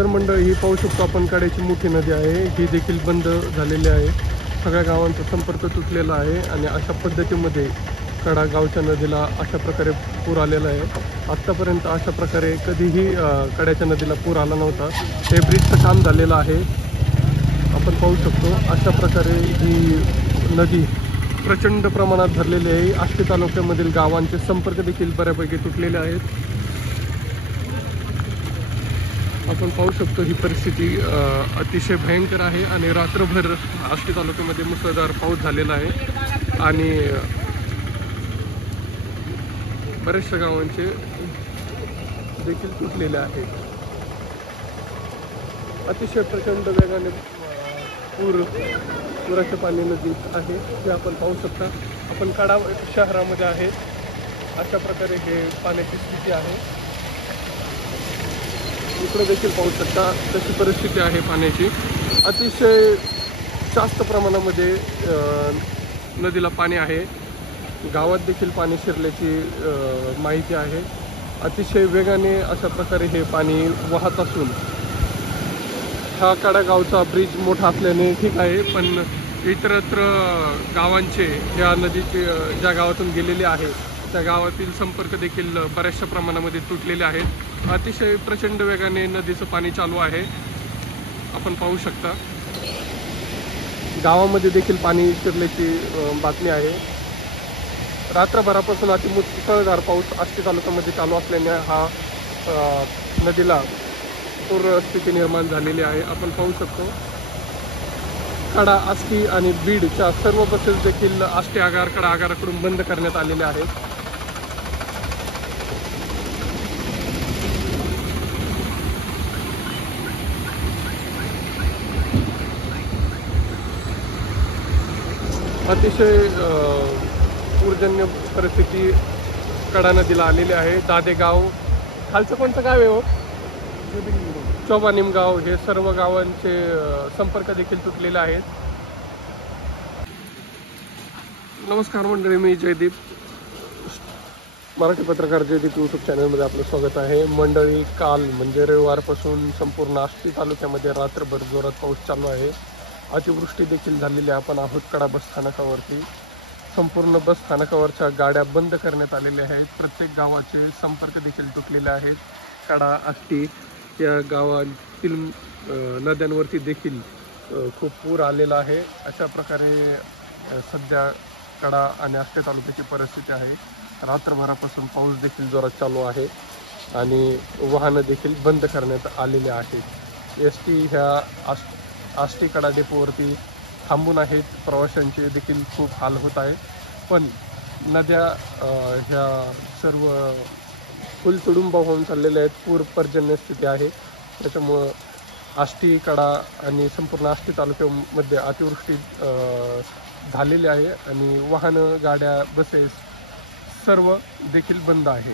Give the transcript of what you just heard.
तर मंडळी ही पाहू शकतो आपण कड्याची मोठी नदी आहे, ही देखील बंद झालेली आहे। सगळ्या गावांचा संपर्क तुटलेला आहे आणि अशा पद्धतीमध्ये कडा गावच्या नदीला अशा प्रकारे पूर आलेला आहे। आत्तापर्यंत अशा प्रकारे कधीही कड्याच्या नदीला पूर आला नव्हता। हे ब्रिजचं काम झालेलं आहे, आपण पाहू शकतो। अशा प्रकारे ही नदी प्रचंड प्रमाणात भरलेली आहे। आष्टी तालुक्यामधील गावांचे संपर्क देखील बऱ्यापैकी तुटलेले आहेत। आपण पाहू शकतो ही परिस्थिती अतिशय भयंकर आहे आणि रात्रभर आष्टी तालुक्यामध्ये मुसळधार पाऊस झालेला आहे आणि बरेचशा गावांचे देखील तुटलेले आहेत। अतिशय प्रचंड वेगाने पुराचे पाणी नदीत आहे, जे आपण पाहू शकता। आपण कडा शहरामध्ये आहे, अशा प्रकारे हे पाण्याची स्थिती आहे। इकडे देखील पाहू शकता कशी परिस्थिती आहे पाण्याची। अतिशय जास्त प्रमाणामध्ये नदीला पाणी आहे। गावात देखील पाणी शिरल्याची माहिती आहे। अतिशय वेगाने अशा प्रकारे हे पाणी वाहत असून हा कडा गावचा ब्रिज मोठा असल्याने ठीक आहे, पण इतरत्र गावांचे या नदीचे ज्या गावातून गेलेले आहे त्या गावातील संपर्क देखील बऱ्याचशा प्रमाणामध्ये तुटलेले आहेत। अतिशय प्रचंड वेगाने नदीचं पाणी चालू आहे, आपण पाहू शकता। गावामध्ये देखील पाणी शिरल्याची बातमी आहे। रात्रभरापासून मुसळधार पाऊस आष्टी तालुक्यामध्ये चालू असल्याने हा नदीला पूरस्थिती निर्माण झालेली आहे, आपण पाहू शकतो। कडा, आष्टी आणि बीडच्या सर्व बसेस देखील आष्टी आगार कडा आगाराकडून बंद करण्यात आलेल्या आहेत। अतिशय पूरजन्य परिस्थिती कडा नदीला आलेली आहे। दादेगाव, खालचं कोणतं गाव आहे हो? चोबानिमगाव, हे सर्व गावांचे संपर्क देखील तुटलेले आहेत। नमस्कार मंडळी, मी जयदीप, मराठी पत्रकार जयदीप यूट्यूब चॅनलमध्ये आपलं स्वागत आहे। मंडळी, काल म्हणजे रविवारपासून संपूर्ण आष्टी तालुक्यामध्ये रात्रभर जोरात पाऊस चालू आहे। अतिवृष्टी देखील झालेली आहे। आपण आहोत कडा बस स्थानकावरती। संपूर्ण बस स्थानकावरच्या गाड्या बंद करण्यात आलेल्या आहेत। प्रत्येक गावाचे संपर्क देखील तुटलेले आहेत। कडा, आष्टी या गावातील नद्यांवरती देखील खूप पूर आलेला आहे। अशा प्रकारे सध्या कडा आणि आष्टी तालुक्याची परिस्थिती आहे। रात्रभरापासून पाऊस देखील जोरात चालू आहे आणि वाहनं देखील बंद करण्यात आलेली आहेत। एस टी ह्या आष्टी कडा डेपोवरती थांबून आहेत। प्रवाशांचे देखील खूप हाल होत आहे, पण नद्या ह्या सर्व फुल तुडुंब होऊन चाललेल्या आहेत। पूर पर्जन्य स्थिती आहे, त्याच्यामुळं आष्टी कडा आणि संपूर्ण आष्टी तालुक्यामध्ये अतिवृष्टी झालेली आहे आणि वाहनं, गाड्या, बसेस सर्व देखील बंद आहे।